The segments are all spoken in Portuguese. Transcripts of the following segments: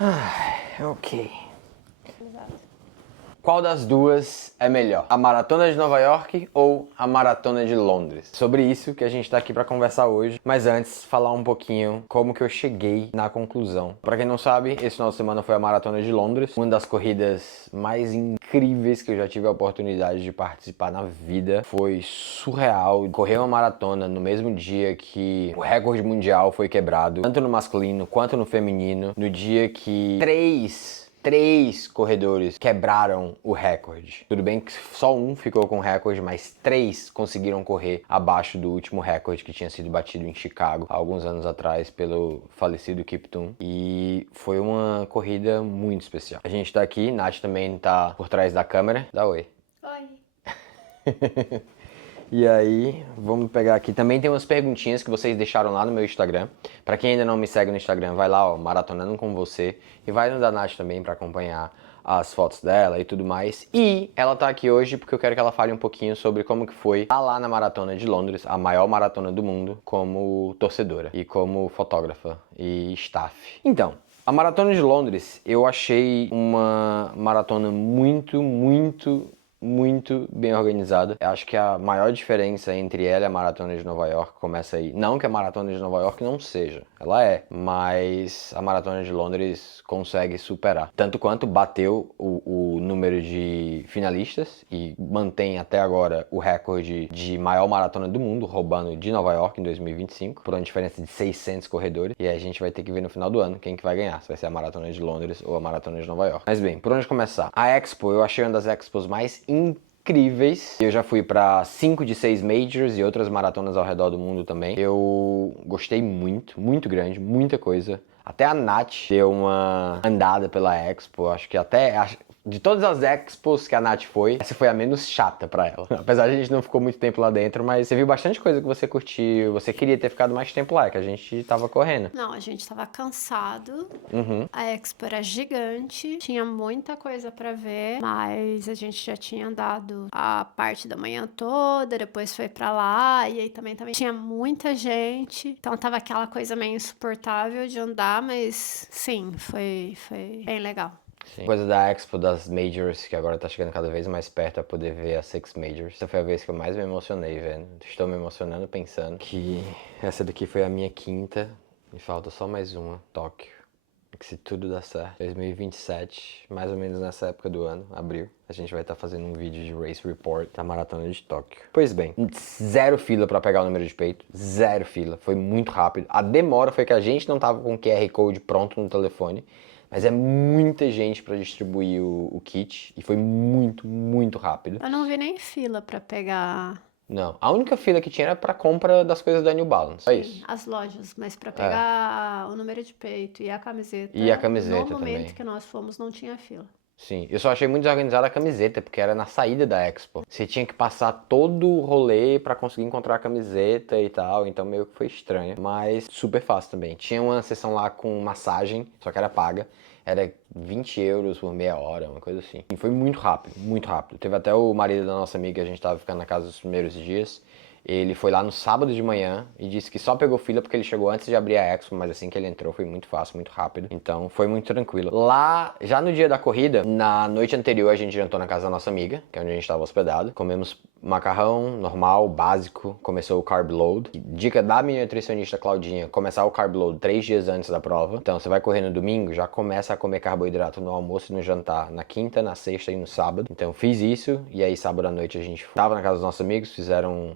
Ok. Qual das duas é melhor? A Maratona de Nova York ou a Maratona de Londres? Sobre isso que a gente tá aqui pra conversar hoje. Mas antes, falar um pouquinho como que eu cheguei na conclusão. Pra quem não sabe, esse final de semana foi a Maratona de Londres. Uma das corridas mais incríveis que eu já tive a oportunidade de participar na vida. Foi surreal. Correr uma maratona no mesmo dia que o recorde mundial foi quebrado, tanto no masculino quanto no feminino. No dia que três corredores quebraram o recorde. Tudo bem que só um ficou com o recorde, mas três conseguiram correr abaixo do último recorde que tinha sido batido em Chicago há alguns anos atrás pelo falecido Kiptum. E foi uma corrida muito especial. A gente tá aqui, Nath também tá por trás da câmera. Dá oi. Oi. E aí, vamos pegar aqui. Também tem umas perguntinhas que vocês deixaram lá no meu Instagram. Pra quem ainda não me segue no Instagram, vai lá, ó, Maratonando com você. E vai no da Nath também pra acompanhar as fotos dela e tudo mais. E ela tá aqui hoje porque eu quero que ela fale um pouquinho sobre como que foi estar lá na Maratona de Londres, a maior maratona do mundo, como torcedora e como fotógrafa e staff. Então, a Maratona de Londres, eu achei uma maratona muito bem organizada. Eu acho que a maior diferença entre ela e a Maratona de Nova York começa aí. Não que a Maratona de Nova York não seja, ela é, mas a Maratona de Londres consegue superar. Tanto quanto bateu o número de finalistas e mantém até agora o recorde de maior maratona do mundo, roubando de Nova York em 2025, por uma diferença de 600 corredores. E aí a gente vai ter que ver no final do ano quem que vai ganhar, se vai ser a Maratona de Londres ou a Maratona de Nova York. Mas bem, por onde começar? A Expo, eu achei uma das Expos mais incríveis. Eu já fui para 5 de 6 majors e outras maratonas ao redor do mundo também. Eu gostei muito grande, muita coisa. Até a Nath deu uma andada pela Expo, acho que até... De todas as expos que a Nath foi, essa foi a menos chata pra ela. Apesar de a gente não ficou muito tempo lá dentro, mas você viu bastante coisa que você curtiu. Você queria ter ficado mais tempo lá, que a gente tava correndo. Não, a gente tava cansado. A Expo era gigante, tinha muita coisa pra ver, mas a gente já tinha andado a parte da manhã toda, depois foi pra lá, e aí também tinha muita gente. Então tava aquela coisa meio insuportável de andar, mas sim, foi bem legal. Sim. Coisa da Expo, das Majors, que agora tá chegando cada vez mais perto pra poder ver as Six Majors. Essa foi a vez que eu mais me emocionei, vendo. Estou me emocionando pensando que essa daqui foi a minha quinta. Me falta só mais uma, Tóquio. Que se tudo dá certo, 2027, mais ou menos nessa época do ano, abril, a gente vai estar fazendo um vídeo de Race Report da Maratona de Tóquio. Pois bem, zero fila pra pegar o número de peito, zero fila, foi muito rápido. A demora foi que a gente não tava com o QR Code pronto no telefone, mas é muita gente pra distribuir o kit e foi muito rápido. Eu não vi nem fila pra pegar. Não, a única fila que tinha era pra compra das coisas da New Balance, só isso. As lojas, mas pra pegar o número de peito e a camiseta. E a camiseta no momento também. que nós fomos, não tinha fila. Sim, eu só achei muito desorganizada a camiseta, porque era na saída da Expo. Você tinha que passar todo o rolê pra conseguir encontrar a camiseta e tal, então meio que foi estranho. Mas super fácil também. Tinha uma sessão lá com massagem, só que era paga. Era 20 euros por meia hora, uma coisa assim. E foi muito rápido, muito rápido. Teve até o marido da nossa amiga, a gente tava ficando na casa dos primeiros dias. Ele foi lá no sábado de manhã e disse que só pegou fila porque ele chegou antes de abrir a Expo, mas assim que ele entrou foi muito fácil, muito rápido. Então foi muito tranquilo. Lá, já no dia da corrida, na noite anterior a gente jantou na casa da nossa amiga, que é onde a gente estava hospedado. Comemos macarrão normal, básico, começou o carb load. Dica da minha nutricionista Claudinha, começar o carb load 3 dias antes da prova. Então você vai correr no domingo, já começa a comer carboidrato no almoço e no jantar, na quinta, na sexta e no sábado. Então fiz isso, e aí sábado à noite a gente tava na casa dos nossos amigos, fizeram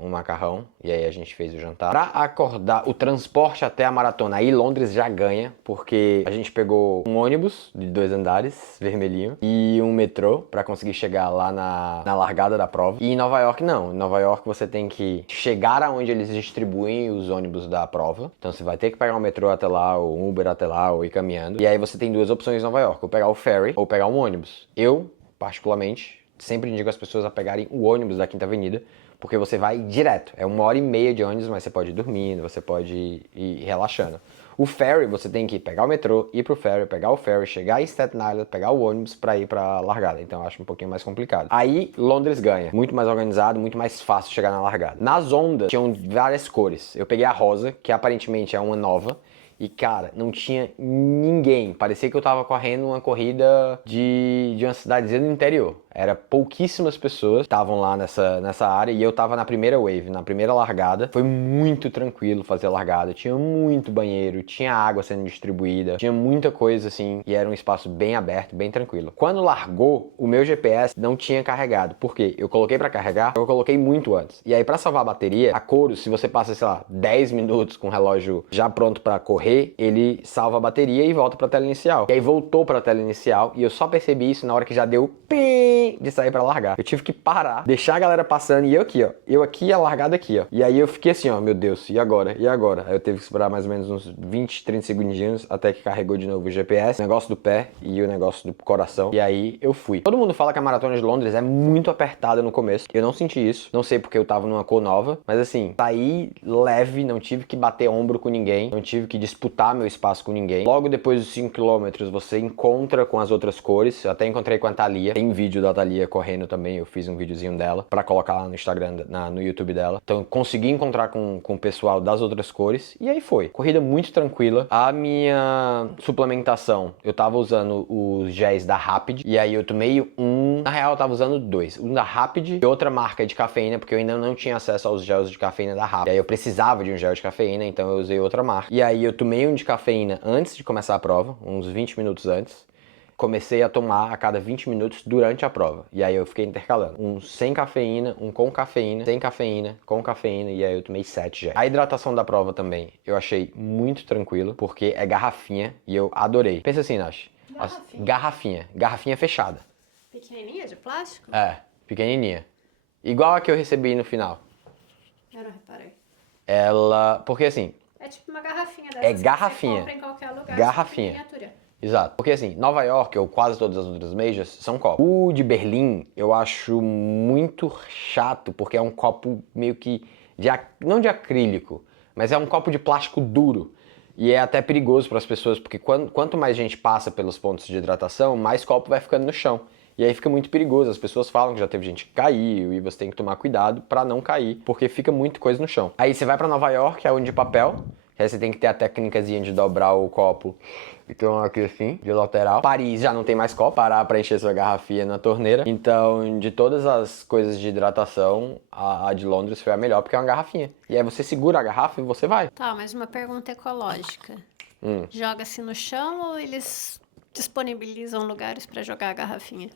um macarrão, e aí a gente fez o jantar. Pra acordar, o transporte até a maratona, aí Londres já ganha, porque a gente pegou um ônibus de 2 andares, vermelhinho, e um metrô, pra conseguir chegar lá na largada da prova. E em Nova York não, em Nova York você tem que chegar aonde eles distribuem os ônibus da prova. Então você vai ter que pegar um metrô até lá, ou um Uber até lá, ou ir caminhando. E aí você tem duas opções em Nova York, ou pegar o ferry, ou pegar um ônibus. Eu, particularmente, sempre indico as pessoas a pegarem o ônibus da Quinta Avenida, porque você vai direto. É 1h30 de ônibus, mas você pode ir dormindo, você pode ir relaxando. O ferry, você tem que pegar o metrô, ir pro ferry, pegar o ferry, chegar em Staten Island, pegar o ônibus pra ir pra largada. Então eu acho um pouquinho mais complicado. Aí, Londres ganha. Muito mais organizado, muito mais fácil chegar na largada. Nas ondas, tinham várias cores. Eu peguei a rosa, que aparentemente é uma nova, E, cara, não tinha ninguém. Parecia que eu tava correndo uma corrida de uma cidadezinha do interior. Era pouquíssimas pessoas que estavam lá nessa área e eu tava na primeira wave, na primeira largada. Foi muito tranquilo fazer a largada. Tinha muito banheiro, tinha água sendo distribuída, tinha muita coisa assim e era um espaço bem aberto, bem tranquilo. Quando largou, o meu GPS não tinha carregado. Por quê? Eu coloquei pra carregar, eu coloquei muito antes. E aí pra salvar a bateria, a Chorus, se você passa, sei lá, 10 minutos com o relógio já pronto pra correr, ele salva a bateria e volta pra tela inicial. E aí voltou pra tela inicial e eu só percebi isso na hora que já deu pim de sair pra largar. Eu tive que parar, deixar a galera passando e eu aqui, ó. Eu aqui e a largada aqui, ó. E aí eu fiquei assim, ó, meu Deus, e agora? E agora? Aí eu teve que esperar mais ou menos uns 20, 30 segundinhos até que carregou de novo o GPS, o negócio do pé e o negócio do coração. E aí eu fui. Todo mundo fala que a maratona de Londres é muito apertada no começo. Eu não senti isso. Não sei porque eu tava numa cor nova, mas assim, saí leve, não tive que bater ombro com ninguém, não tive que disputar meu espaço com ninguém. Logo depois dos 5 km você encontra com as outras cores. Eu até encontrei com a Thalia. Tem vídeo da Thalia correndo também, eu fiz um videozinho dela pra colocar lá no Instagram, no YouTube dela. Então consegui encontrar com o pessoal das outras cores e aí foi. Corrida muito tranquila. A minha suplementação, eu tava usando os géis da Rapid e aí eu tomei um, na real eu tava usando dois, um da Rapid e outra marca de cafeína, porque eu ainda não tinha acesso aos gels de cafeína da Rapid. E aí eu precisava de um gel de cafeína, então eu usei outra marca. E aí eu tomei um de cafeína antes de começar a prova, uns 20 minutos antes. Comecei a tomar a cada 20 minutos durante a prova. E aí eu fiquei intercalando. Um sem cafeína, um com cafeína, sem cafeína, com cafeína. E aí eu tomei 7 já. A hidratação da prova também eu achei muito tranquilo, porque é garrafinha e eu adorei. Pensa assim, Nash. Garrafinha? Garrafinha fechada. Pequenininha de plástico? É, pequenininha. Igual a que eu recebi no final. Eu não reparei. Ela... Porque assim... É tipo uma garrafinha dessas É garrafinha. que você compra em qualquer lugar. Garrafinha. Miniatura. Exato. Porque assim, Nova York ou quase todas as outras majors são copos. O de Berlim eu acho muito chato, porque é um copo meio que, não de acrílico, mas é um copo de plástico duro. E é até perigoso para as pessoas, porque quanto mais gente passa pelos pontos de hidratação, mais copo vai ficando no chão. E aí fica muito perigoso. As pessoas falam que já teve gente que caiu e você tem que tomar cuidado para não cair, porque fica muita coisa no chão. Aí você vai para Nova York, é um de papel. Aí você tem que ter a técnicazinha de dobrar o copo. Então aqui assim, de lateral. Paris já não tem mais copo, parar para encher sua garrafinha na torneira. Então, de todas as coisas de hidratação, a de Londres foi a melhor, porque é uma garrafinha. E aí você segura a garrafa e você vai. Tá, mas uma pergunta ecológica. Joga-se no chão ou eles disponibilizam lugares para jogar a garrafinha?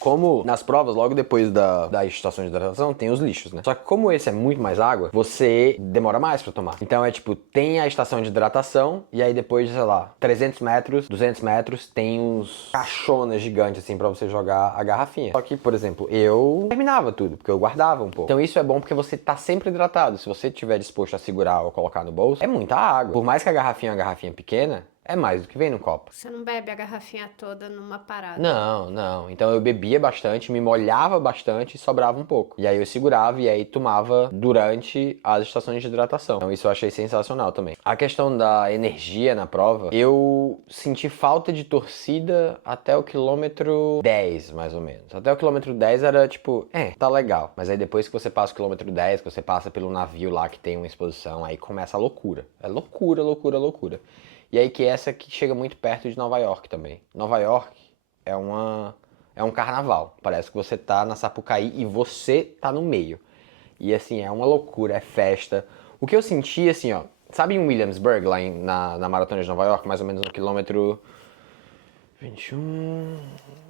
Como nas provas, logo depois da estação de hidratação, tem os lixos, né? Só que como esse é muito mais água, você demora mais pra tomar. Então é tipo, tem a estação de hidratação e aí depois, sei lá, 300 metros, 200 metros, tem uns caixonas gigantes assim pra você jogar a garrafinha. Só que, por exemplo, eu terminava tudo, porque eu guardava um pouco. Então isso é bom porque você tá sempre hidratado. Se você estiver disposto a segurar ou colocar no bolso, é muita água. Por mais que a garrafinha é uma garrafinha pequena, é mais do que vem no copo. Você não bebe a garrafinha toda numa parada? Não. Então eu bebia bastante, me molhava bastante e sobrava um pouco. E aí eu segurava e aí tomava durante as estações de hidratação. Então isso eu achei sensacional também. A questão da energia na prova, eu senti falta de torcida até o quilômetro 10, mais ou menos. Até o quilômetro 10 era tipo, tá legal. Mas aí depois que você passa o quilômetro 10, que você passa pelo navio lá que tem uma exposição, aí começa a loucura. É loucura, loucura, loucura. E aí que essa que chega muito perto de Nova York também. Nova York é um carnaval. Parece que você tá na Sapucaí e você tá no meio. E assim, é uma loucura, é festa. O que eu senti, assim, ó... Sabe em Williamsburg, lá na Maratona de Nova York? Mais ou menos no quilômetro 21...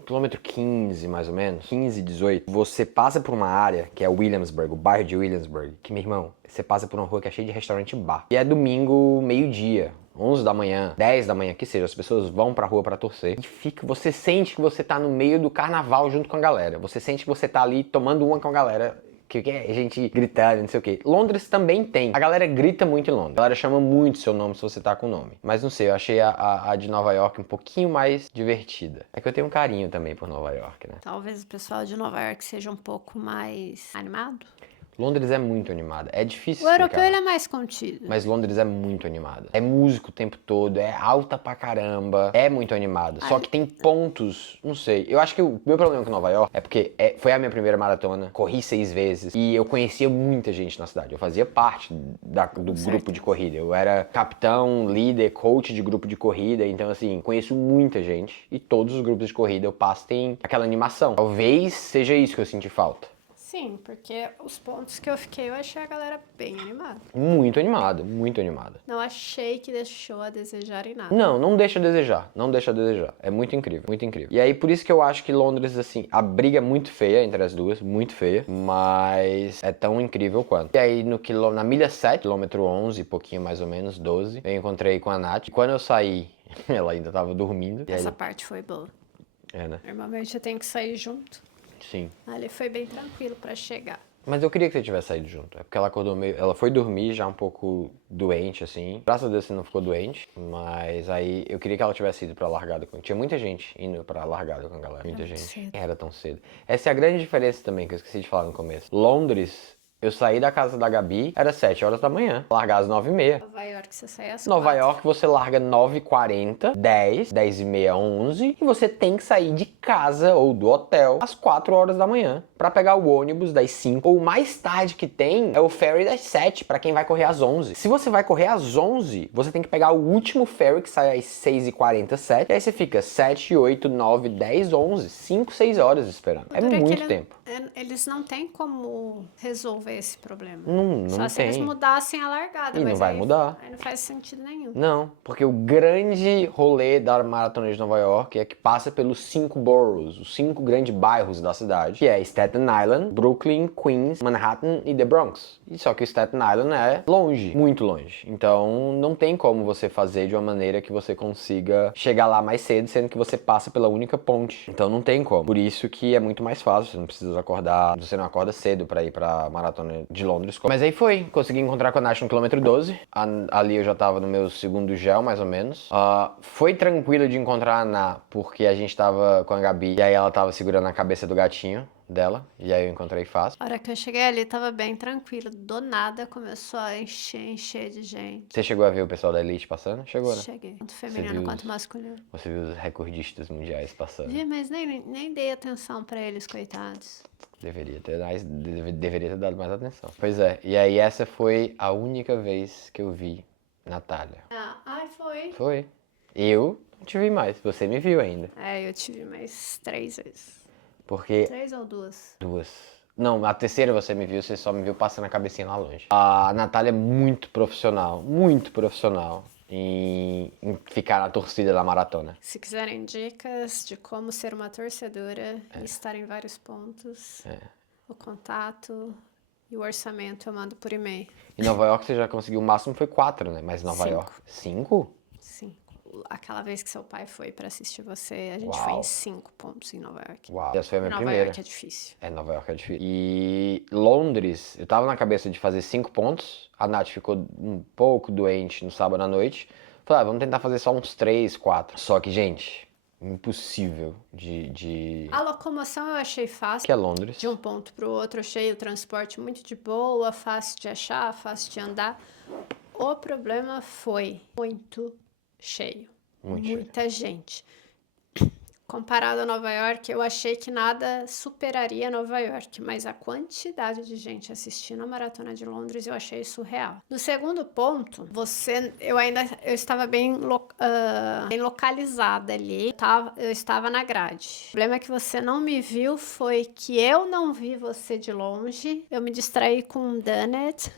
Quilômetro 15, mais ou menos. 15, 18. Você passa por uma área que é Williamsburg, o bairro de Williamsburg. Que, meu irmão, você passa por uma rua que é cheia de restaurante e bar. E é domingo, meio-dia. 11 da manhã, 10 da manhã, que seja, as pessoas vão pra rua pra torcer. E você sente que você tá no meio do carnaval junto com a galera. Você sente que você tá ali tomando uma com a galera. Que é gente gritando, não sei o que. Londres também tem. A galera grita muito em Londres. A galera chama muito seu nome se você tá com o nome. Mas não sei, eu achei a de Nova York um pouquinho mais divertida. É que eu tenho um carinho também por Nova York, né? Talvez o pessoal de Nova York seja um pouco mais animado? Londres é muito animada. É difícil O europeu explicar. ele é mais contido. Mas Londres é muito animada. É músico o tempo todo, é alta pra caramba, é muito animado. Só que tem pontos, não sei. Eu acho que o meu problema com Nova York é porque foi a minha primeira maratona, corri 6 vezes e eu conhecia muita gente na cidade. Eu fazia parte do grupo de corrida. Eu era capitão, líder, coach de grupo de corrida. Então, assim, conheço muita gente e todos os grupos de corrida eu passo tem aquela animação. Talvez seja isso que eu senti falta. Sim, porque os pontos que eu fiquei, eu achei a galera bem animada. Muito animada, muito animada. Não achei que deixou a desejar em nada. Não deixa a desejar, não deixa a desejar. É muito incrível, muito incrível. E aí, por isso que eu acho que Londres, assim, a briga é muito feia entre as duas, muito feia, mas é tão incrível quanto. E aí, na milha 7, quilômetro 11, pouquinho mais ou menos, 12, eu encontrei com a Nath. E quando eu saí, ela ainda tava dormindo. Essa parte foi boa. É, né? Normalmente eu tenho que sair junto. Sim. Ali foi bem tranquilo pra chegar. Mas eu queria que você tivesse saído junto. É porque ela acordou meio. Ela foi dormir já um pouco doente, assim. Graças a Deus você não ficou doente. Mas aí eu queria que ela tivesse ido pra largada com. Tinha muita gente indo pra largada com a galera. Muita gente. Cedo. Era tão cedo. Essa é a grande diferença também, que eu esqueci de falar no começo. Londres. Eu saí da casa da Gabi, era 7 horas da manhã. Largar às 9h30. Nova York você sai às Nova 4. York você larga 9h40, 10, 10h30, 11 e você tem que sair de casa ou do hotel às 4 horas da manhã pra pegar o ônibus das 5. Ou mais tarde que tem é o ferry das 7 pra quem vai correr às 11. Se você vai correr às 11, você tem que pegar o último ferry que sai às 6h47 e aí você fica 7, 8, 9, 10, 11, 5, 6 horas esperando. É muito tempo. Eles não têm como resolver esse problema. Não Só se tem. eles mudassem a largada. E não mas vai aí, mudar. Aí não faz sentido nenhum. Não, porque o grande rolê da Maratona de Nova York é que passa pelos 5 boroughs, os 5 grandes bairros da cidade, que é Staten Island, Brooklyn, Queens, Manhattan e The Bronx. E só que Staten Island é longe, muito longe. Então não tem como você fazer de uma maneira que você consiga chegar lá mais cedo, sendo que você passa pela única ponte. Então não tem como. Por isso que é muito mais fácil, você não precisa acordar, você não acorda cedo pra ir pra Maratona de Londres. Mas aí foi, consegui encontrar com a Nash no quilômetro 12. Ali eu já tava no meu segundo gel, mais ou menos. Foi tranquilo de encontrar a Ana, porque a gente tava com a Gabi, e aí ela tava segurando a cabeça do gatinho dela, e aí eu encontrei fácil. A hora que eu cheguei ali, tava bem tranquilo. Do nada, começou a encher de gente. Você chegou a ver o pessoal da Elite passando? Chegou, né? Cheguei. Tanto feminino quanto masculino. Você viu os recordistas mundiais passando. Vi, mas nem dei atenção pra eles, coitados. Deveria ter dado mais atenção. Pois é, e aí essa foi a única vez que eu vi Natália. Ai, foi. Foi. Eu não te vi mais, você me viu ainda. Eu tive mais 3 vezes. Porque 3 ou 2? 2. Não, a terceira você me viu, você só me viu passando a cabecinha lá longe. A Natália é muito profissional em ficar na torcida da maratona. Se quiserem dicas de como ser uma torcedora e estar em vários pontos, o contato e o orçamento eu mando por e-mail. Em Nova York você já conseguiu, o máximo foi 4, né? Mas Nova 5. York, 5? Sim. Aquela vez que seu pai foi pra assistir você, a gente Uau. foi em 5 pontos em Nova York. Uau, essa foi a minha Nova primeira. York é difícil. Nova York é difícil. E Londres, eu tava na cabeça de fazer 5 pontos. A Nath ficou um pouco doente no sábado à noite. Falei, vamos tentar fazer só uns 3, 4. Só que, gente, impossível de... A locomoção eu achei fácil. Que é Londres. De um ponto pro outro, eu achei o transporte muito de boa, fácil de achar, fácil de andar. O problema foi muito cheio. Muita gente. Comparado a Nova York, eu achei que nada superaria Nova York, mas a quantidade de gente assistindo a Maratona de Londres eu achei surreal. No segundo ponto, eu estava bem localizada ali, eu estava na grade. O problema que você não me viu foi que eu não vi você de longe, eu me distraí com um donut.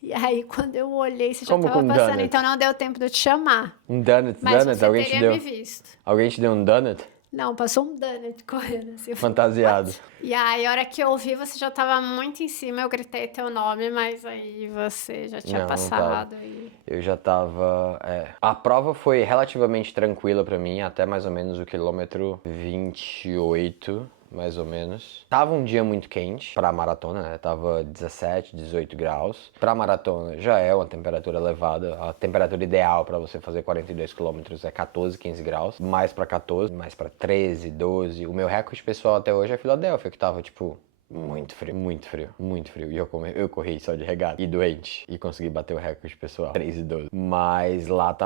E aí, quando eu olhei, você já Como tava com passando, donut? então não deu tempo de eu te chamar. Um donut, Mas donut? você Alguém te teria deu? me visto. Alguém te deu um donut? Não, passou um donut correndo assim. Fantasiado. E aí, a hora que eu ouvi, você já tava muito em cima, eu gritei teu nome, mas aí você já tinha Não passado. tava. E... Eu já tava... A prova foi relativamente tranquila pra mim, até mais ou menos o quilômetro 28, mais ou menos. Tava um dia muito quente pra maratona, né? Tava 17, 18 graus. Pra maratona já é uma temperatura elevada. A temperatura ideal pra você fazer 42 quilômetros é 14, 15 graus. Mais pra 14, mais pra 13, 12. O meu recorde pessoal até hoje é Filadélfia, que tava tipo Muito frio, muito frio, muito frio. E eu corri só de regata e doente. E consegui bater o recorde pessoal, 3:12. Mas lá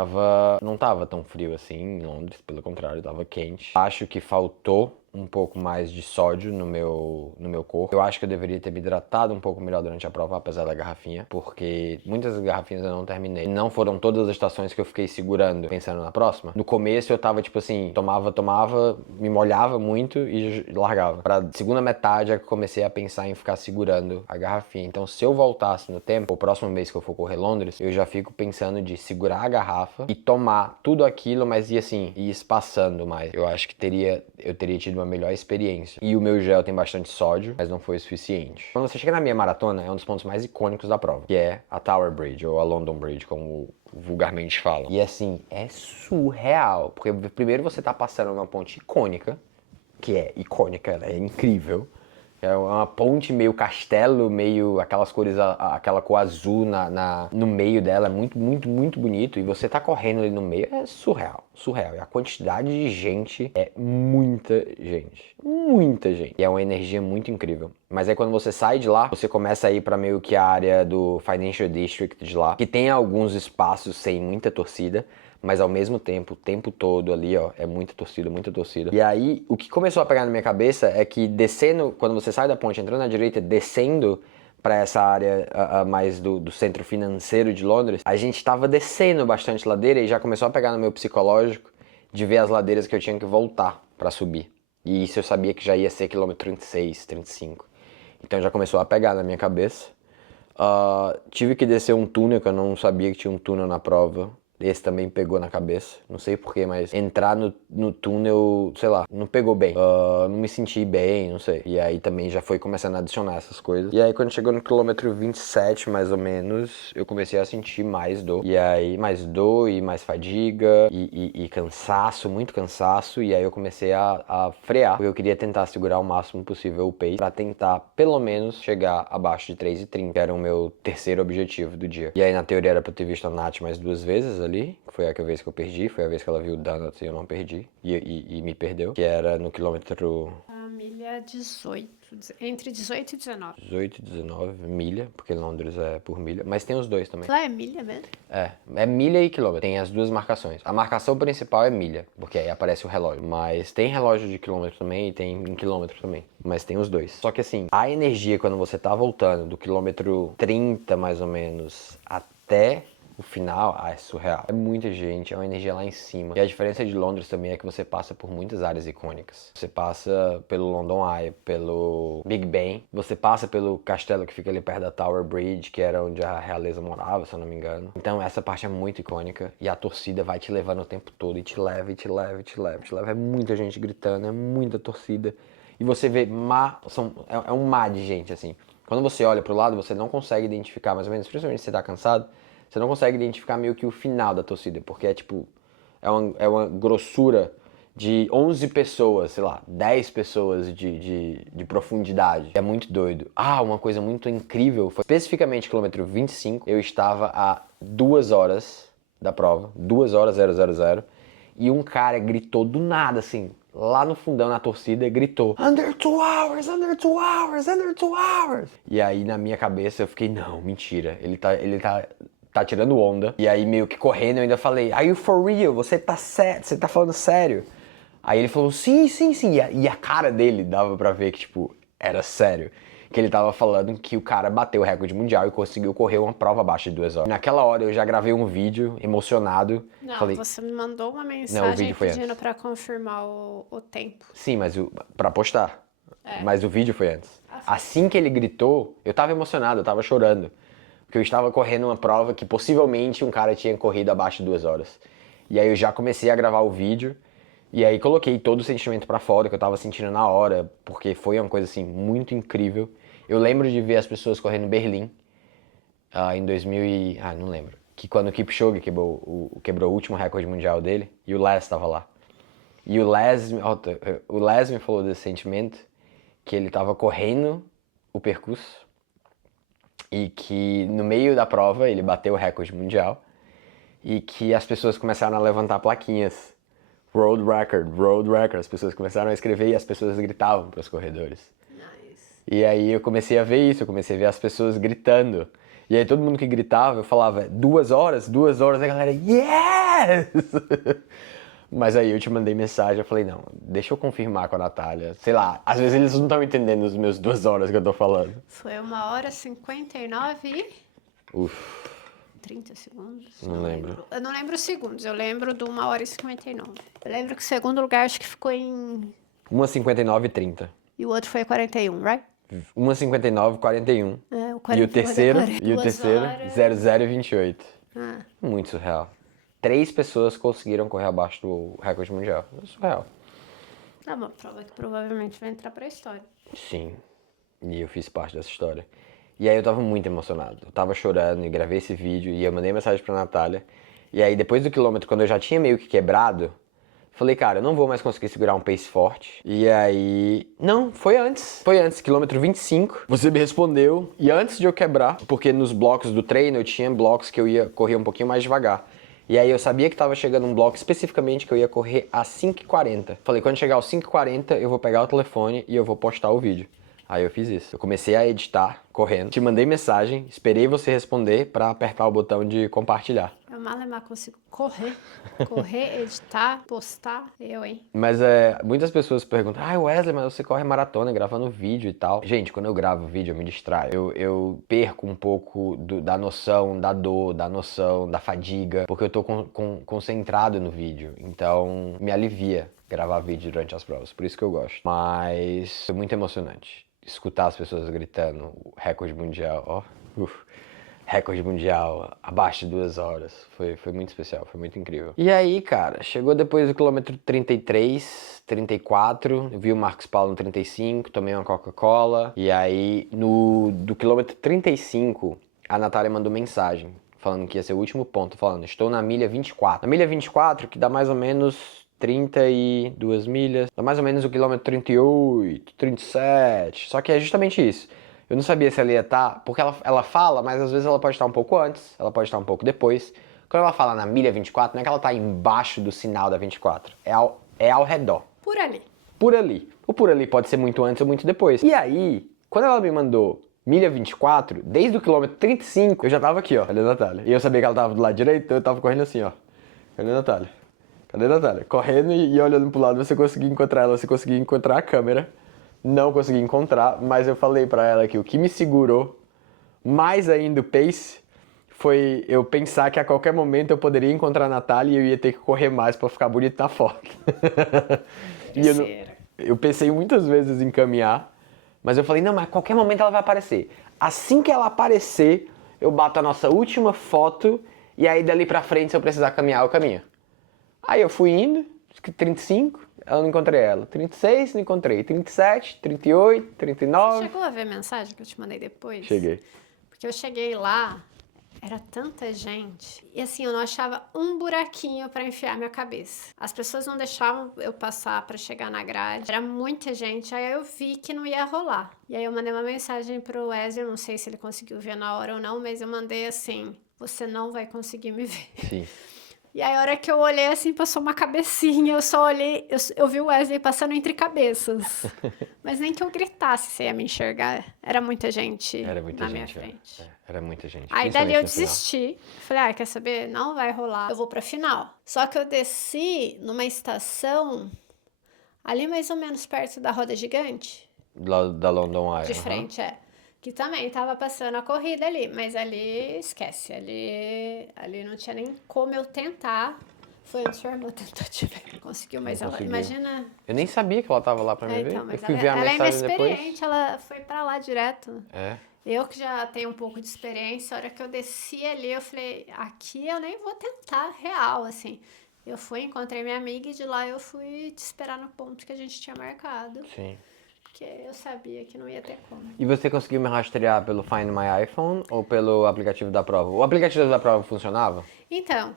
não tava tão frio assim em Londres, pelo contrário, tava quente. Acho que faltou um pouco mais de sódio no meu corpo. Eu acho que eu deveria ter me hidratado um pouco melhor durante a prova, apesar da garrafinha, porque muitas das garrafinhas eu não terminei. Não foram todas as estações que eu fiquei segurando, pensando na próxima. No começo eu tava tipo assim, tomava, me molhava muito e largava. Pra segunda metade é que eu comecei a pensar em ficar segurando a garrafinha. Então se eu voltasse no tempo, o próximo mês que eu for correr Londres, eu já fico pensando de segurar a garrafa e tomar tudo aquilo, mas ir assim, ir espaçando mais. Eu acho que eu teria tido uma melhor experiência. E o meu gel tem bastante sódio, mas não foi o suficiente. Quando você chega na minha maratona, é um dos pontos mais icônicos da prova, que é a Tower Bridge, ou a London Bridge, como vulgarmente falam. E assim, é surreal, porque primeiro você tá passando numa ponte icônica, que é icônica, ela é incrível. É uma ponte meio castelo, meio aquelas cores, aquela cor azul no meio dela, é muito, muito, muito bonito. E você tá correndo ali no meio, é surreal, surreal. E a quantidade de gente é muita gente, muita gente. E é uma energia muito incrível. Mas aí quando você sai de lá, você começa a ir pra meio que a área do Financial District de lá, que tem alguns espaços sem muita torcida, mas ao mesmo tempo, o tempo todo ali, ó, é muita torcida, muita torcida. E aí, o que começou a pegar na minha cabeça é que descendo, quando você sai da ponte, entrando na direita, descendo para essa área mais do centro financeiro de Londres, a gente tava descendo bastante ladeira e já começou a pegar no meu psicológico de ver as ladeiras que eu tinha que voltar para subir. E isso eu sabia que já ia ser quilômetro 36, 35. Então já começou a pegar na minha cabeça. Tive que descer um túnel, que eu não sabia que tinha um túnel na prova. Esse também pegou na cabeça, não sei porquê, mas entrar no túnel, sei lá, não pegou bem. Não me senti bem, não sei. E aí também já foi começando a adicionar essas coisas. E aí quando chegou no quilômetro 27, mais ou menos, eu comecei a sentir mais dor. E aí mais dor e mais fadiga e cansaço, muito cansaço. E aí eu comecei a frear, porque eu queria tentar segurar o máximo possível o pace, pra tentar pelo menos chegar abaixo de 3:30, que era o meu terceiro objetivo do dia. E aí na teoria era pra eu ter visto a Nath mais 2 vezes ali, que foi a vez que eu perdi, foi a vez que ela viu o Donut e eu não perdi, e me perdeu, que era no quilômetro... A milha 18, entre 18 e 19. 18 e 19 milha, porque Londres é por milha, mas tem os dois também. Lá é milha mesmo? É milha e quilômetro, tem as duas marcações. A marcação principal é milha, porque aí aparece o relógio, mas tem relógio de quilômetro também e tem em quilômetro também, mas tem os dois. Só que assim, a energia quando você tá voltando do quilômetro 30 mais ou menos até o final, é surreal. É muita gente, é uma energia lá em cima. E a diferença de Londres também é que você passa por muitas áreas icônicas. Você passa pelo London Eye, pelo Big Ben, você passa pelo castelo que fica ali perto da Tower Bridge, que era onde a realeza morava, se eu não me engano. Então essa parte é muito icônica e a torcida vai te levando o tempo todo e te leva, e te leva, e te leva, e te leva. É muita gente gritando, é muita torcida. E você vê é um mar de gente, assim. Quando você olha pro lado, você não consegue identificar, mais ou menos, principalmente se você tá cansado, você não consegue identificar meio que o final da torcida, porque é tipo, é uma grossura de 11 pessoas, sei lá, 10 pessoas de profundidade. É muito doido. Uma coisa muito incrível foi, especificamente quilômetro 25, eu estava a 2 horas da prova, 2 horas 000, e um cara gritou do nada, assim, lá no fundão, na torcida, gritou Under 2 hours, under 2 hours, under 2 hours. E aí, na minha cabeça, eu fiquei, não, mentira, ele tá tirando onda. E aí, meio que correndo, eu ainda falei, are you for real? Você tá falando sério? Aí ele falou, sim, sim, sim. E a cara dele dava pra ver que, tipo, era sério. Que ele tava falando que o cara bateu o recorde mundial e conseguiu correr uma prova abaixo de 2 horas. Naquela hora eu já gravei um vídeo emocionado. Não, falei, você me mandou uma não, o mensagem vídeo foi pedindo antes. pra confirmar o tempo. Sim, mas pra postar. Mas o vídeo foi antes. Foi. Assim que ele gritou, eu tava emocionado, eu tava chorando. Porque eu estava correndo uma prova que possivelmente um cara tinha corrido abaixo de 2 horas. E aí eu já comecei a gravar o vídeo. E aí coloquei todo o sentimento pra fora que eu tava sentindo na hora, porque foi uma coisa assim muito incrível. Eu lembro de ver as pessoas correndo em Berlim em 2000 e... não lembro. Que quando o Kipchoge quebrou o último recorde mundial dele, e o Les tava lá. E o Les me falou desse sentimento, que ele tava correndo o percurso e que no meio da prova ele bateu o recorde mundial e que as pessoas começaram a levantar plaquinhas. Road record, as pessoas começaram a escrever e as pessoas gritavam para os corredores. Nice. E aí eu comecei a ver isso, eu comecei a ver as pessoas gritando. E aí todo mundo que gritava, eu falava, 2 horas, a galera, yes! Mas aí eu te mandei mensagem, eu falei, não, deixa eu confirmar com a Natália. Sei lá, às vezes eles não estão entendendo os meus 2 horas que eu tô falando. Foi 1h59 e Uf, 30 segundos. não lembro. Eu não lembro os segundos, eu lembro do 1h59. Eu lembro que o segundo lugar acho que ficou em... 1h59:30. E o outro foi 41, right? 1h59:41. É, o E o 41 terceiro, foi 40. e o 2 terceiro, horas. 00:28. Ah, Muito surreal. 3 pessoas conseguiram correr abaixo do recorde mundial. É surreal. é uma prova que provavelmente vai entrar pra história. Sim. E eu fiz parte dessa história. E aí eu tava muito emocionado. Eu tava chorando e gravei esse vídeo e eu mandei mensagem pra Natália. E aí depois do quilômetro, quando eu já tinha meio que quebrado, falei, cara, eu não vou mais conseguir segurar um pace forte. E aí... Não, foi antes. Foi antes, quilômetro 25. Você me respondeu. E antes de eu quebrar, porque nos blocos do treino eu tinha blocos que eu ia correr um pouquinho mais devagar. E aí eu sabia que tava chegando um bloco especificamente que eu ia correr às 5h40. Falei, quando chegar aos 5h40 eu vou pegar o telefone e eu vou postar o vídeo. Aí eu fiz isso. Eu comecei a editar, correndo. Te mandei mensagem, esperei você responder pra apertar o botão de compartilhar. Eu malemar consigo correr, editar, postar, hein? Mas muitas pessoas perguntam, Wesley, mas você corre maratona gravando vídeo e tal. Gente, quando eu gravo vídeo eu me distraio. Eu perco um pouco da noção da dor, da noção da fadiga, porque eu tô concentrado no vídeo. Então me alivia gravar vídeo durante as provas, por isso que eu gosto. Mas foi muito emocionante escutar as pessoas gritando o recorde mundial, recorde mundial, abaixo de 2 horas. Foi muito especial, foi muito incrível. E aí, cara, chegou depois do quilômetro 33, 34, eu vi o Marcos Paulo no 35, tomei uma Coca-Cola. E aí, do quilômetro 35, a Natália mandou mensagem, falando que ia ser o último ponto, falando, estou na milha 24. Na milha 24, que dá mais ou menos 32 milhas, dá mais ou menos o quilômetro 38, 37, só que é justamente isso. Eu não sabia se ela ia estar, porque ela fala, mas às vezes ela pode estar um pouco antes, ela pode estar um pouco depois. Quando ela fala na milha 24, não é que ela está embaixo do sinal da 24, é ao redor. Por ali. Por ali. O por ali pode ser muito antes ou muito depois. E aí, quando ela me mandou milha 24, desde o quilômetro 35, eu já tava aqui, ó, cadê a Natália? E eu sabia que ela tava do lado direito, então eu tava correndo assim, ó. Cadê a Natália? Cadê a Natália? Correndo e olhando pro lado, você conseguia encontrar ela, você conseguia encontrar a câmera. Não consegui encontrar, mas eu falei pra ela que o que me segurou mais ainda o pace foi eu pensar que a qualquer momento eu poderia encontrar a Natália e eu ia ter que correr mais pra ficar bonito na foto. E eu pensei muitas vezes em caminhar, mas eu falei, não, mas a qualquer momento ela vai aparecer. Assim que ela aparecer, eu bato a nossa última foto e aí dali pra frente, se eu precisar caminhar, eu caminho. Aí eu fui indo, 35, eu não encontrei ela. 36, não encontrei. 37, 38, 39... Você chegou a ver a mensagem que eu te mandei depois? Cheguei. Porque eu cheguei lá, era tanta gente. E assim, eu não achava um buraquinho pra enfiar minha cabeça. As pessoas não deixavam eu passar pra chegar na grade. Era muita gente, aí eu vi que não ia rolar. E aí eu mandei uma mensagem pro Wesley, não sei se ele conseguiu ver na hora ou não, mas eu mandei assim, você não vai conseguir me ver. Sim. E aí, a hora que eu olhei, assim, passou uma cabecinha, eu só olhei, eu vi o Wesley passando entre cabeças. Mas nem que eu gritasse, você ia me enxergar. Era muita gente na minha frente. Era muita gente. Aí dali eu desisti. Falei, quer saber? Não vai rolar. Eu vou pra final. Só que eu desci numa estação, ali mais ou menos perto da roda gigante. Da London Eye. De frente, que também tava passando a corrida ali, mas ali, esquece, ali não tinha nem como eu tentar. Foi onde sua irmã tentou te ver, conseguiu, mas ela, imagina... Eu nem sabia que ela tava lá pra me ver, então, mas eu fui ver a mensagem depois. Ela é inexperiente, ela foi pra lá direto. É. Eu que já tenho um pouco de experiência, a hora que eu desci ali, eu falei, aqui eu nem vou tentar real, assim. Eu fui, encontrei minha amiga e de lá eu fui te esperar no ponto que a gente tinha marcado. Sim. Porque eu sabia que não ia ter como. E você conseguiu me rastrear pelo Find My iPhone ou pelo aplicativo da prova? O aplicativo da prova funcionava? Então,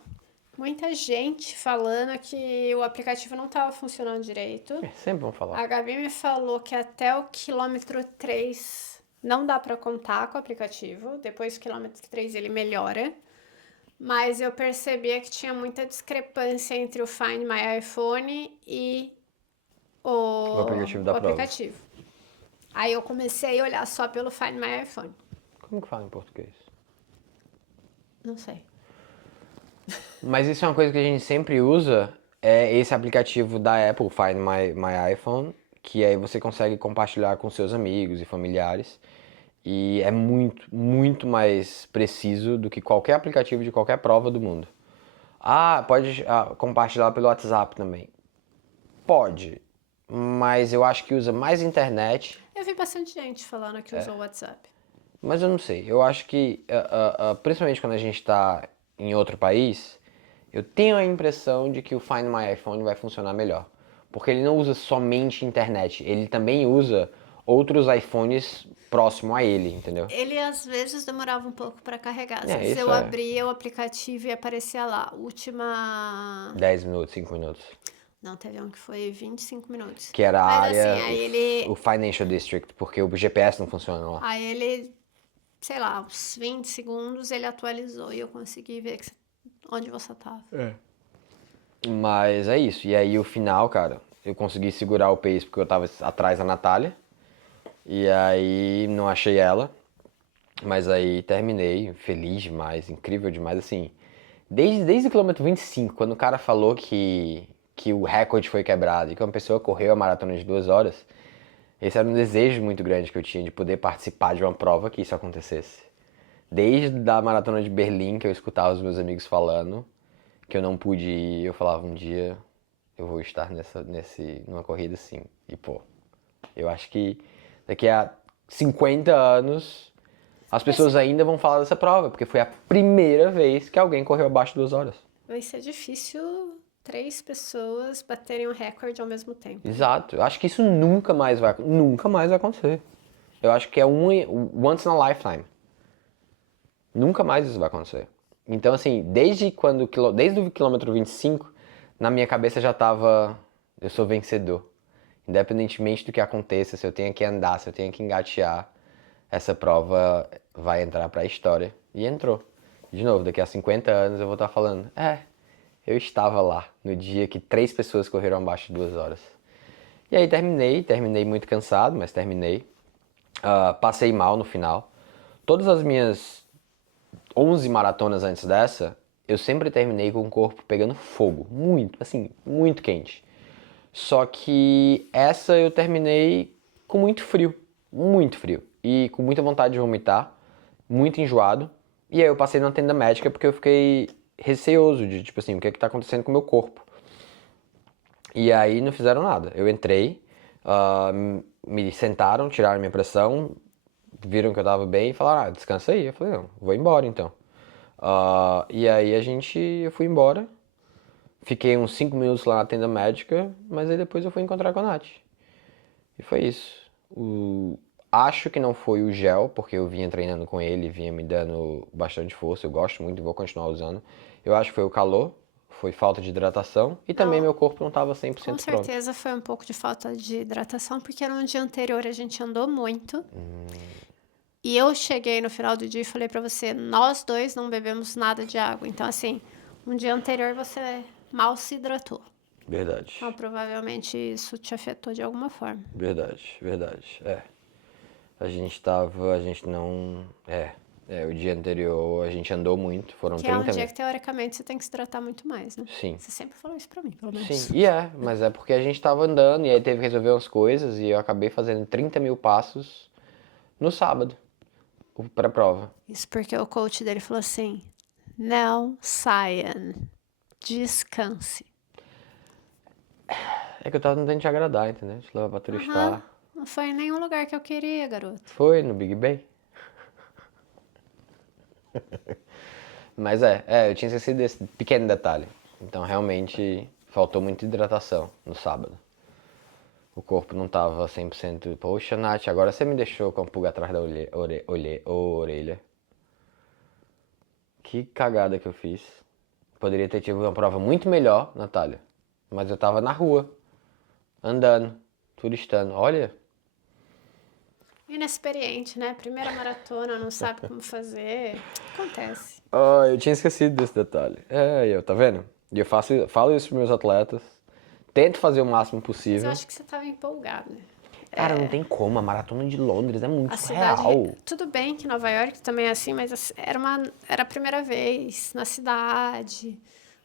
muita gente falando que o aplicativo não estava funcionando direito. Sempre vão falar. A Gabi me falou que até o quilômetro 3 não dá para contar com o aplicativo. Depois do quilômetro 3 ele melhora. Mas eu percebia que tinha muita discrepância entre o Find My iPhone e o aplicativo da prova. Aí eu comecei a olhar só pelo Find My iPhone. Como que fala em português? Não sei. Mas isso é uma coisa que a gente sempre usa, é esse aplicativo da Apple, Find My iPhone, que aí você consegue compartilhar com seus amigos e familiares. E é muito, muito mais preciso do que qualquer aplicativo de qualquer prova do mundo. Pode compartilhar pelo WhatsApp também. Pode, mas eu acho que usa mais internet. Eu vi bastante gente falando que usou o WhatsApp. Mas eu não sei, eu acho que, principalmente quando a gente está em outro país, eu tenho a impressão de que o Find My iPhone vai funcionar melhor. Porque ele não usa somente internet, ele também usa outros iPhones próximo a ele, entendeu? Ele às vezes demorava um pouco para carregar. Às É, vezes isso eu é abria o aplicativo e aparecia lá. Última. 10 minutos, 5 minutos. Não, teve um que foi 25 minutos. Que era a Mas área, assim, aí ele. o Financial District, porque o GPS não funciona lá. Aí ele, sei lá, uns 20 segundos ele atualizou e eu consegui ver onde você tava. Mas é isso. E aí o final, cara, eu consegui segurar o pace porque eu tava atrás da Natália. E aí não achei ela. Mas aí terminei, feliz demais, incrível demais, assim. Desde o quilômetro 25, quando o cara falou que o recorde foi quebrado e que uma pessoa correu a maratona de 2 horas, esse era um desejo muito grande que eu tinha de poder participar de uma prova que isso acontecesse. Desde a maratona de Berlim, que eu escutava os meus amigos falando, que eu não pude ir, eu falava, um dia eu vou estar numa corrida assim. E pô, eu acho que daqui a 50 anos as pessoas ainda vão falar dessa prova, porque foi a primeira vez que alguém correu abaixo de 2 horas. Vai ser difícil 3 pessoas baterem o recorde ao mesmo tempo. Exato. Eu acho que isso nunca mais vai acontecer. Eu acho que é once in a lifetime. Nunca mais isso vai acontecer. Então, assim, desde o quilômetro 25, na minha cabeça já tava, eu sou vencedor. Independentemente do que aconteça, se eu tenho que andar, se eu tenho que engatear, essa prova vai entrar pra história. E entrou. De novo, daqui a 50 anos eu vou estar falando, eu estava lá, no dia que 3 pessoas correram abaixo de 2 horas. E aí terminei muito cansado, mas terminei. Passei mal no final. Todas as minhas 11 maratonas antes dessa, eu sempre terminei com o corpo pegando fogo. Muito, assim, muito quente. Só que essa eu terminei com muito frio. Muito frio. E com muita vontade de vomitar. Muito enjoado. E aí eu passei numa tenda médica porque eu fiquei receoso de, tipo assim, o que é que tá acontecendo com o meu corpo. E aí não fizeram nada. Eu entrei, me sentaram, tiraram minha pressão, viram que eu tava bem e falaram, descansa aí. Eu falei, não, vou embora então. E aí eu fui embora, fiquei uns 5 minutos lá na tenda médica, mas aí depois eu fui encontrar com a Nath. E foi isso. Acho que não foi o gel, porque eu vinha treinando com ele, vinha me dando bastante força, eu gosto muito e vou continuar usando. Eu acho que foi o calor, foi falta de hidratação e também meu corpo não estava 100% Com pronto. certeza foi um pouco de falta de hidratação, porque no dia anterior a gente andou muito. E eu cheguei no final do dia e falei pra você, nós dois não bebemos nada de água. Então, assim, um dia anterior você mal se hidratou. Verdade, Então, provavelmente isso te afetou de alguma forma. verdade. A gente não... o dia anterior a gente andou muito, foram Que é um 30 dia mil. que, teoricamente, você tem que se hidratar muito mais, né? Sim. Você sempre falou isso pra mim, pelo menos. Sim, mas é porque a gente tava andando e aí teve que resolver umas coisas e eu acabei fazendo 30 mil passos no sábado, pra prova. Isso porque o coach dele falou assim, não saiam, descanse. É que eu tava tentando te agradar, entendeu? Te levar pra turistar. Não foi em nenhum lugar que eu queria, garoto. Foi no Big Bay. Mas eu tinha esquecido desse pequeno detalhe. Então realmente faltou muita hidratação no sábado. O corpo não tava 100%. Poxa, Nath, agora você me deixou com a pulga atrás da orelha. Que cagada que eu fiz. Poderia ter tido uma prova muito melhor, Natália. Mas eu tava na rua, andando, turistando. Olha, Inexperiente, né? Primeira maratona, não sabe como fazer. Acontece. eu tinha esquecido desse detalhe. Tá vendo? E eu falo isso pros meus atletas. Tento fazer o máximo Mas possível. eu acho que você tava empolgado, né? Cara, não tem como, a maratona de Londres é muito A cidade, surreal. tudo bem que Nova York também é assim, mas era a primeira vez na cidade,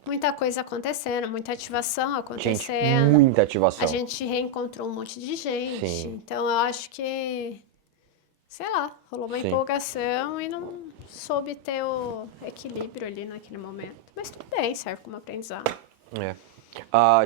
muita coisa acontecendo, muita ativação Gente, acontecendo. muita A ativação. gente reencontrou um monte de gente, Sim, então eu acho que, sei lá, rolou uma sim. empolgação e não soube ter o equilíbrio ali naquele momento. Mas tudo bem, serve como aprendizado. É.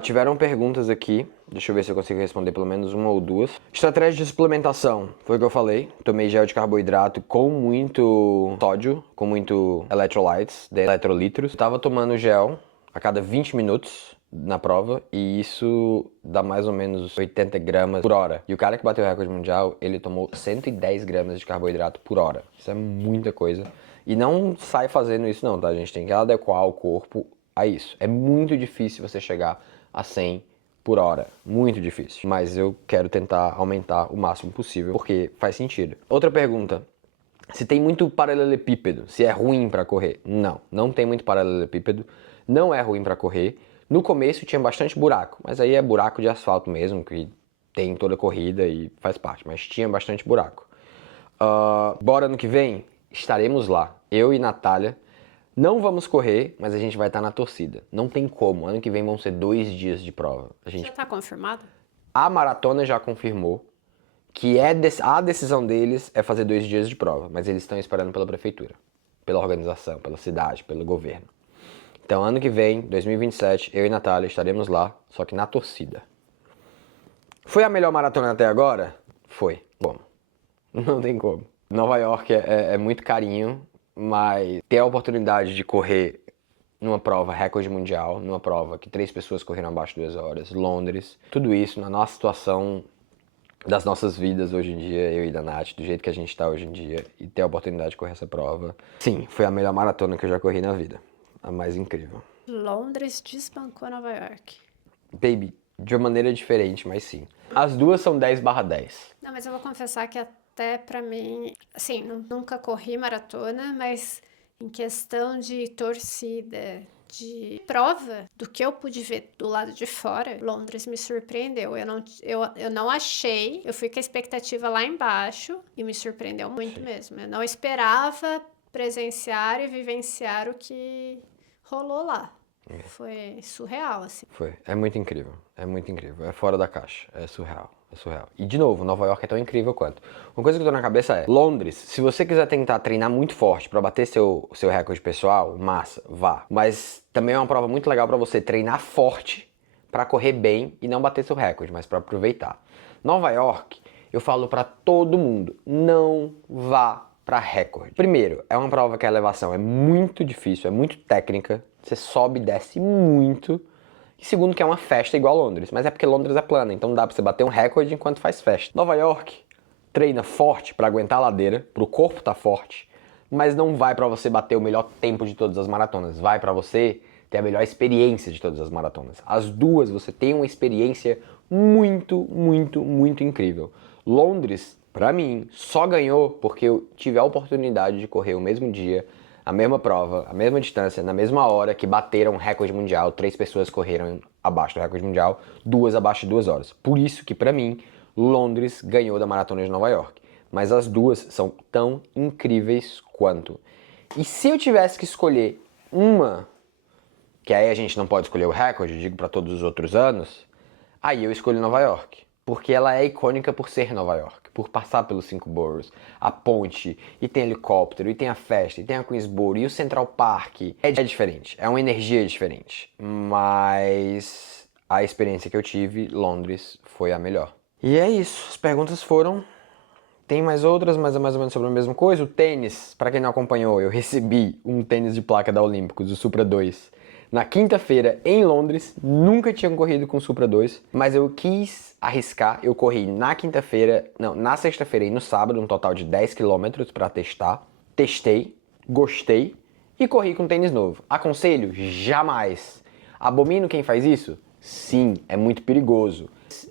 Tiveram perguntas aqui, deixa eu ver se eu consigo responder pelo menos uma ou duas. Estratégia de suplementação, foi o que eu falei. Tomei gel de carboidrato com muito sódio, com muito electrolytes, de eletrolitros. Tava tomando gel a cada 20 minutos na prova e isso dá mais ou menos 80 gramas por hora. E o cara que bateu o recorde mundial, ele tomou 110 gramas de carboidrato por hora. Isso é muita coisa. E não sai fazendo isso não, tá? A gente tem que adequar o corpo a isso. É muito difícil você chegar a 100 por hora. Muito difícil. Mas eu quero tentar aumentar o máximo possível, porque faz sentido. Outra pergunta. Se tem muito paralelepípedo, se é ruim pra correr? Não, não tem muito paralelepípedo. Não é ruim pra correr. No começo tinha bastante buraco, mas aí é buraco de asfalto mesmo, que tem em toda corrida e faz parte. Mas tinha bastante buraco. Bora ano que vem? Estaremos lá. Eu e Natália. Não vamos correr, mas a gente vai estar na torcida. Não tem como. Ano que vem vão ser 2 dias de prova. Já tá confirmado? A maratona já confirmou que a decisão deles é fazer 2 dias de prova, mas eles estão esperando pela prefeitura, pela organização, pela cidade, pelo governo. Então, ano que vem, 2027, eu e Natália estaremos lá, só que na torcida. Foi a melhor maratona até agora? Foi. Como? Não tem como. Nova York é muito carinho, mas ter a oportunidade de correr numa prova recorde mundial, numa prova que 3 pessoas correram abaixo de 2 horas, Londres, tudo isso na nossa situação das nossas vidas hoje em dia, eu e da Nath, do jeito que a gente tá hoje em dia, e ter a oportunidade de correr essa prova. Sim, foi a melhor maratona que eu já corri na vida. A mais incrível. Londres desbancou Nova York. Baby, de uma maneira diferente, mas sim. As duas são 10/10. Não, mas eu vou confessar que até pra mim, assim, nunca corri maratona, mas em questão de torcida, de prova, do que eu pude ver do lado de fora, Londres me surpreendeu. Eu não achei, eu fui com a expectativa lá embaixo e me surpreendeu muito mesmo. Eu não esperava presenciar e vivenciar o que rolou lá. Foi surreal, assim. Foi. É muito incrível. É muito incrível. É fora da caixa. É surreal. É surreal. E de novo, Nova York é tão incrível quanto. Uma coisa que eu tô na cabeça é, Londres, se você quiser tentar treinar muito forte pra bater seu recorde pessoal, massa, vá. Mas também é uma prova muito legal pra você treinar forte pra correr bem e não bater seu recorde, mas pra aproveitar. Nova York, eu falo pra todo mundo, não vá pra recorde. Primeiro, é uma prova que a elevação é muito difícil, é muito técnica, você sobe e desce muito. E segundo, que é uma festa igual Londres, mas é porque Londres é plana, então dá pra você bater um recorde enquanto faz festa. Nova York treina forte pra aguentar a ladeira, pro corpo tá forte, mas não vai pra você bater o melhor tempo de todas as maratonas, vai pra você ter a melhor experiência de todas as maratonas. As duas você tem uma experiência muito, muito, muito incrível. Londres, pra mim, só ganhou porque eu tive a oportunidade de correr o mesmo dia, a mesma prova, a mesma distância, na mesma hora que bateram o recorde mundial. 3 pessoas correram abaixo do recorde mundial, 2 abaixo de 2 horas. Por isso que, pra mim, Londres ganhou da maratona de Nova York. Mas as duas são tão incríveis quanto. E se eu tivesse que escolher uma, que aí a gente não pode escolher o recorde, digo pra todos os outros anos, aí eu escolho Nova York. Porque ela é icônica por ser Nova York, por passar pelos 5 boroughs, a ponte, e tem helicóptero, e tem a festa, e tem a Queensboro, e o Central Park. É diferente, é uma energia diferente. Mas a experiência que eu tive, Londres, foi a melhor. E é isso, as perguntas foram... Tem mais outras, mas é mais ou menos sobre a mesma coisa. O tênis, pra quem não acompanhou, eu recebi um tênis de placa da Olímpicos, o Supra 2, na quinta-feira em Londres. Nunca tinha corrido com o Supra 2, mas eu quis arriscar. Eu corri na quinta-feira, não, na sexta-feira e no sábado, um total de 10 km pra testar. Testei, gostei e corri com tênis novo. Aconselho? Jamais. Abomino quem faz isso? Sim, é muito perigoso.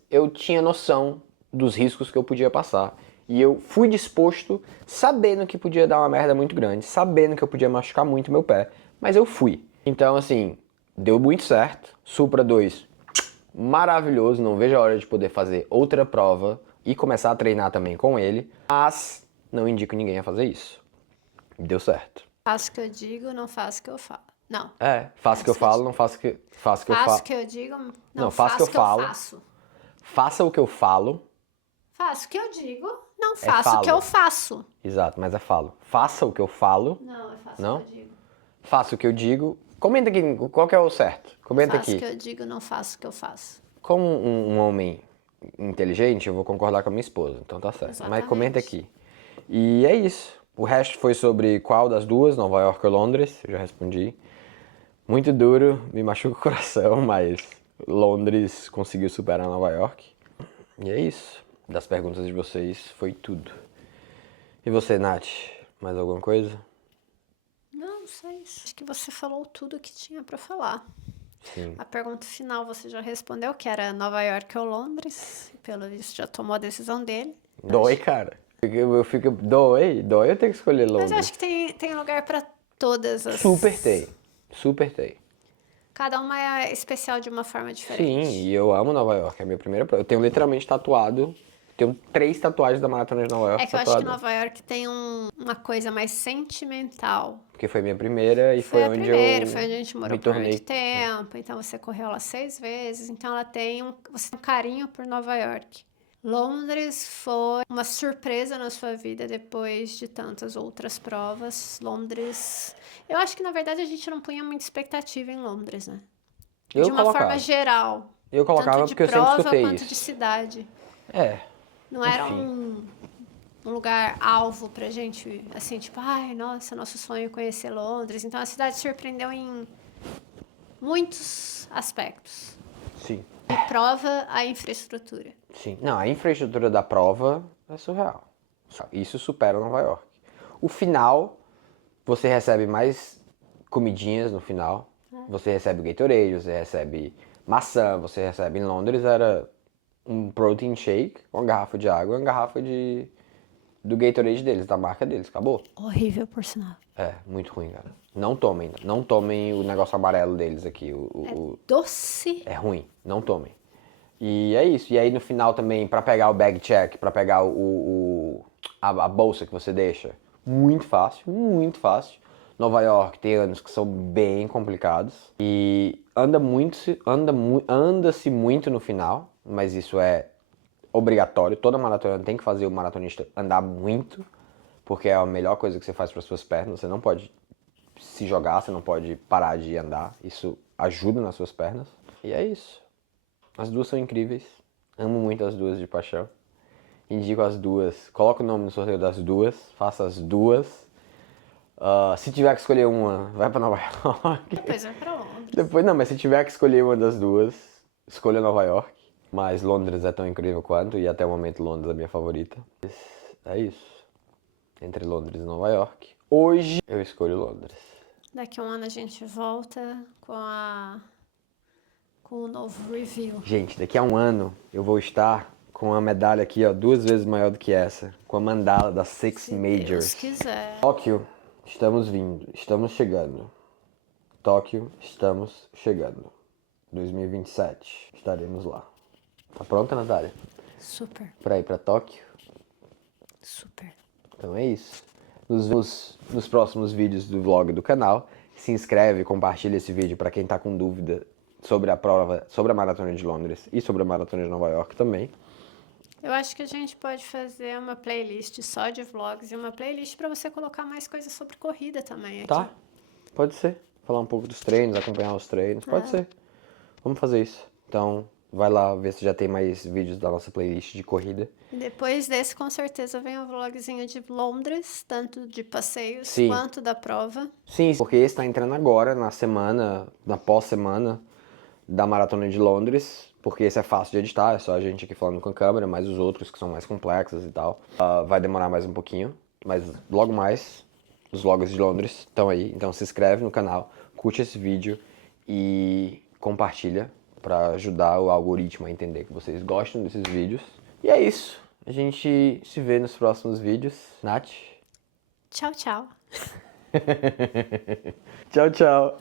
Eu tinha noção dos riscos que eu podia passar. E eu fui disposto, sabendo que podia dar uma merda muito grande, sabendo que eu podia machucar muito meu pé, mas eu fui. Então, assim, deu muito certo. Supra 2, maravilhoso, não vejo a hora de poder fazer outra prova e começar a treinar também com ele, mas não indico ninguém a fazer isso. Deu certo. Faço o que eu digo, não faço o que eu falo. Não. Faço o que eu falo, não faço o que eu Faço falo. o que eu digo, Não, faço o que eu falo. faço. Faça o que eu falo. Faço o que eu digo, não faço o que falo. eu faço. Exato, mas é falo. Faça o que eu falo. Não, eu faço Não? o que eu digo. Faça o que eu digo. Comenta aqui qual que é o certo. Comenta Faço o aqui. que eu digo, não faço o que eu faço. Como um homem inteligente, eu vou concordar com a minha esposa, então tá certo. Exatamente. Mas comenta aqui. E é isso. O resto foi sobre qual das duas, Nova York ou Londres, eu já respondi. Muito duro, me machuca o coração, mas Londres conseguiu superar Nova York. E é isso. Das perguntas de vocês, foi tudo. E você, Nath? Mais alguma coisa? Não, só isso. Acho que você falou tudo que tinha pra falar. Sim. A pergunta final você já respondeu, que era Nova York ou Londres. Pelo visto, já tomou a decisão dele. Dói, cara. Dói eu ter que escolher Londres. Mas eu acho que tem lugar pra todas as... Super tem. Cada uma é especial de uma forma Sim, diferente. e eu amo Nova York, é a minha primeira prova. Eu tenho literalmente tatuado, tenho 3 tatuagens da Maratona de Nova York É que eu acho que tatuado. Nova York tem uma coisa mais sentimental. Porque foi minha primeira e Foi a onde primeira, eu foi onde a gente morou me por tornei. muito tempo. Então você correu lá 6 vezes. Então ela tem você tem um carinho por Nova York. Londres foi uma surpresa na sua vida depois de tantas outras provas. Londres. Eu acho que na verdade a gente não punha muita expectativa em Londres, né? Eu De uma colocava. forma geral. Eu colocava Tanto de porque eu sempre prova escutei quanto isso. de cidade. É. Não era Enfim. um lugar alvo pra gente, assim, tipo, ai, nossa, nosso sonho é conhecer Londres. Então a cidade surpreendeu em muitos aspectos. Sim. E prova a infraestrutura. Sim. Não, a infraestrutura da prova é surreal. Isso supera Nova York. O final, você recebe mais comidinhas no final. Você recebe Gatorade, você recebe maçã, você recebe... Em Londres era um protein shake, uma garrafa de água, uma garrafa do Gatorade deles, da marca deles, acabou. Horrível, por sinal. É, muito ruim, cara. Não tomem o negócio amarelo deles aqui, Doce. é ruim, não tomem. E é isso, e aí no final também, pra pegar o bag check, pra pegar a bolsa que você deixa, muito fácil, muito fácil. Nova York tem anos que são bem complicados e anda-se muito no final, mas isso é obrigatório. Toda maratona tem que fazer o maratonista andar muito, porque é a melhor coisa que você faz para suas pernas. Você não pode se jogar, você não pode parar de andar. Isso ajuda nas suas pernas. E é isso. As duas são incríveis. Amo muito as duas de paixão. Indico as duas. Coloca o nome no sorteio das duas. Faça as duas. Se tiver que escolher uma, vai pra Nova York. Depois vai pra Londres. Depois não, mas se tiver que escolher uma das duas, escolha Nova York. Mas Londres é tão incrível quanto, e até o momento Londres é a minha favorita. É isso. Entre Londres e Nova York. Hoje eu escolho Londres. Daqui a um ano a gente volta com o novo review. Gente, daqui a um ano eu vou estar com uma medalha aqui, ó, 2 vezes maior do que essa. Com a mandala das Six Majors. Se Deus quiser. Tóquio, estamos vindo, estamos chegando. Tóquio, estamos chegando. 2027, estaremos lá. Tá pronta, Natália? Super, Pra ir pra Tóquio? super. Então é isso. Nos vemos nos próximos vídeos do vlog do canal. Se inscreve, compartilha esse vídeo para quem tá com dúvida sobre a prova, sobre a Maratona de Londres e sobre a Maratona de Nova York também. Eu acho que a gente pode fazer uma playlist só de vlogs e uma playlist para você colocar mais coisas sobre corrida também aqui. Tá? Pode ser. Falar um pouco dos treinos, acompanhar os treinos. Pode ser. Vamos fazer isso. Então, vai lá ver se já tem mais vídeos da nossa playlist de corrida. E depois desse, com certeza, vem um vlogzinho de Londres, tanto de passeios Sim. quanto da prova. Sim, porque esse tá entrando agora, na semana, na pós-semana da Maratona de Londres, porque esse é fácil de editar, é só a gente aqui falando com a câmera, mas os outros que são mais complexos e tal, vai demorar mais um pouquinho, mas logo mais os vlogs de Londres estão aí, então se inscreve no canal, curte esse vídeo e compartilha para ajudar o algoritmo a entender que vocês gostam desses vídeos. E é isso, a gente se vê nos próximos vídeos. Nath? Tchau, tchau. Tchau, tchau.